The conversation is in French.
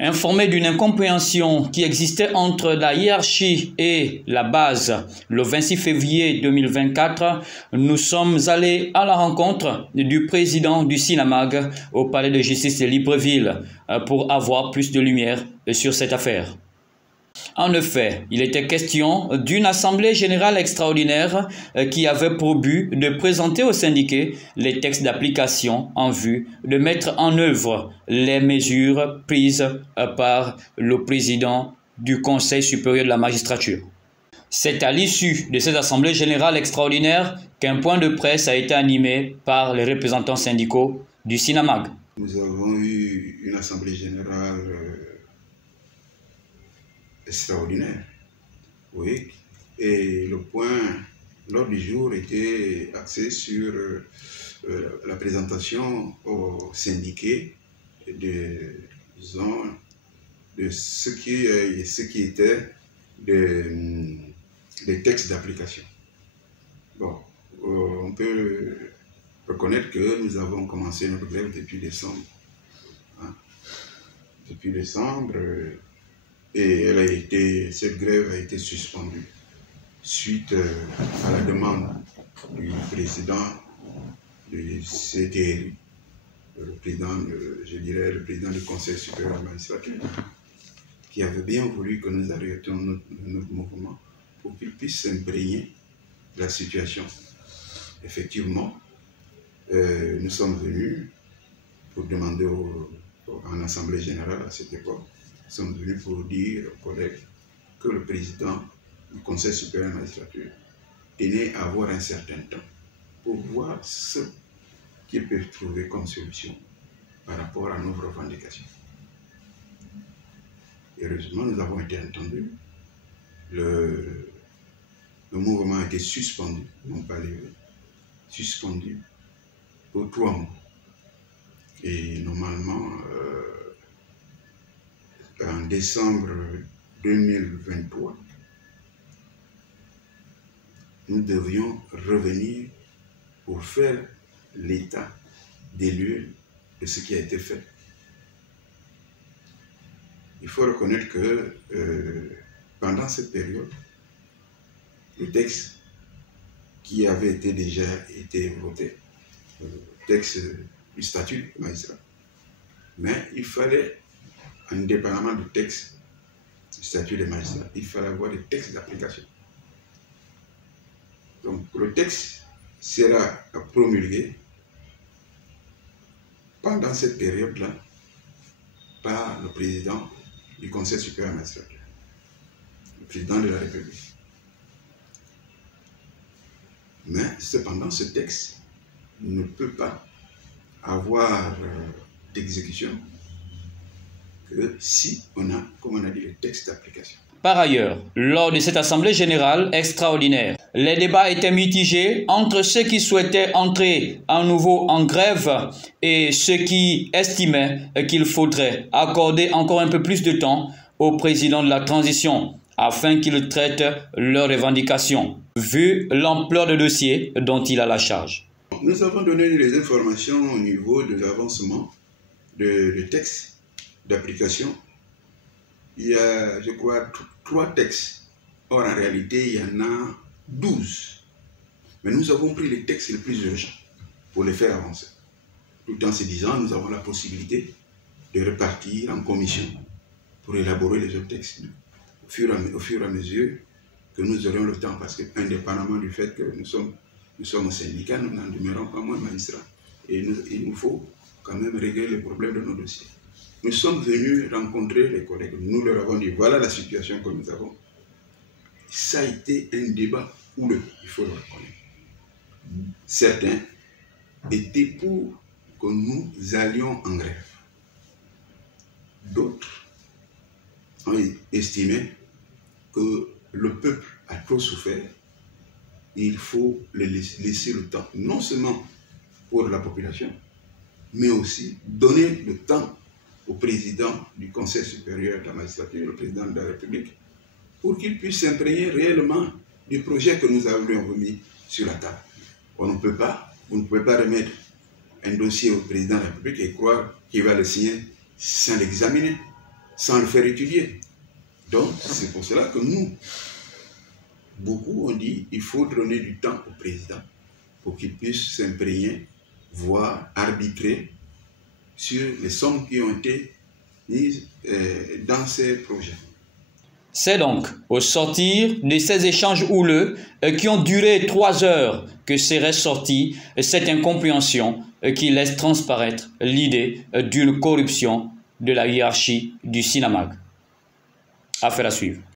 Informés d'une incompréhension qui existait entre la hiérarchie et la base, le 26 février 2024, nous sommes allés à la rencontre du président du SINAMAG au palais de justice de Libreville pour avoir plus de lumière sur cette affaire. En effet, il était question d'une assemblée générale extraordinaire qui avait pour but de présenter aux syndiqués les textes d'application en vue de mettre en œuvre les mesures prises par le président du Conseil supérieur de la magistrature. C'est à l'issue de cette assemblée générale extraordinaire qu'un point de presse a été animé par les représentants syndicaux du SINAMAG. Nous avons eu une assemblée générale extraordinaire, oui, et le point lors du jour était axé sur la présentation aux syndiqués de ce qui était des textes d'application. Bon, on peut reconnaître que nous avons commencé notre grève depuis décembre. Hein. Depuis décembre, et cette grève a été suspendue suite à la demande du président du CTRI, le président du Conseil supérieur de la magistrature, qui avait bien voulu que nous arrêtions notre mouvement pour qu'il puisse s'imprégner de la situation. Effectivement, nous sommes venus pour demander en assemblée générale à cette époque, nous sommes venus pour dire aux collègues que le président du Conseil supérieur de la magistrature tenait à avoir un certain temps pour voir ce qu'ils peuvent trouver comme solution par rapport à nos revendications. Heureusement, nous avons été entendus. Le mouvement a été suspendu, non pas levé, suspendu pour 3 mois. Et normalement, en décembre 2023, nous devions revenir pour faire l'état des lieux de ce qui a été fait. Il faut reconnaître que pendant cette période, le texte qui avait déjà été voté, le texte du statut du magistrat, mais il fallait, indépendamment du texte du statut des magistrats, il fallait avoir des textes d'application. Donc le texte sera promulgué pendant cette période-là par le président du Conseil supérieur de la magistrature, le président de la République. Mais cependant, ce texte ne peut pas avoir d'exécution que si on a, comme on a dit, le texte d'application. Par ailleurs, lors de cette assemblée générale extraordinaire, les débats étaient mitigés entre ceux qui souhaitaient entrer à nouveau en grève et ceux qui estimaient qu'il faudrait accorder encore un peu plus de temps au président de la transition afin qu'il traite leurs revendications, vu l'ampleur de dossier dont il a la charge. Nous avons donné les informations au niveau de l'avancement de textes d'application. Il y a, je crois, 3 textes. Or, en réalité, il y en a 12. Mais nous avons pris les textes les plus urgents pour les faire avancer. Tout en se disant, nous avons la possibilité de repartir en commission pour élaborer les autres textes au fur et à mesure que nous aurons le temps. Parce que, indépendamment du fait que nous sommes syndicats, nous n'en demeurons pas moins magistrats. Et il nous faut quand même régler les problèmes de nos dossiers. Nous sommes venus rencontrer les collègues. Nous leur avons dit, voilà la situation que nous avons. Ça a été un débat houleux, il faut le reconnaître. Certains étaient pour que nous allions en grève. D'autres ont estimé que le peuple a trop souffert. Il faut laisser le temps, non seulement pour la population, mais aussi donner le temps au président du Conseil supérieur de la magistrature, le président de la République, pour qu'il puisse s'imprégner réellement du projet que nous avions remis sur la table. Vous ne pouvez pas remettre un dossier au président de la République et croire qu'il va le signer sans l'examiner. sans le faire étudier. Donc, c'est pour cela que nous, beaucoup ont dit qu'il faut donner du temps au président pour qu'il puisse s'imprégner, voire arbitrer sur les sommes qui ont été mises dans ces projets. C'est donc au sortir de ces échanges houleux qui ont duré 3 heures que serait sortie cette incompréhension qui laisse transparaître l'idée d'une corruption de la hiérarchie du SINAMAG. Affaire à suivre.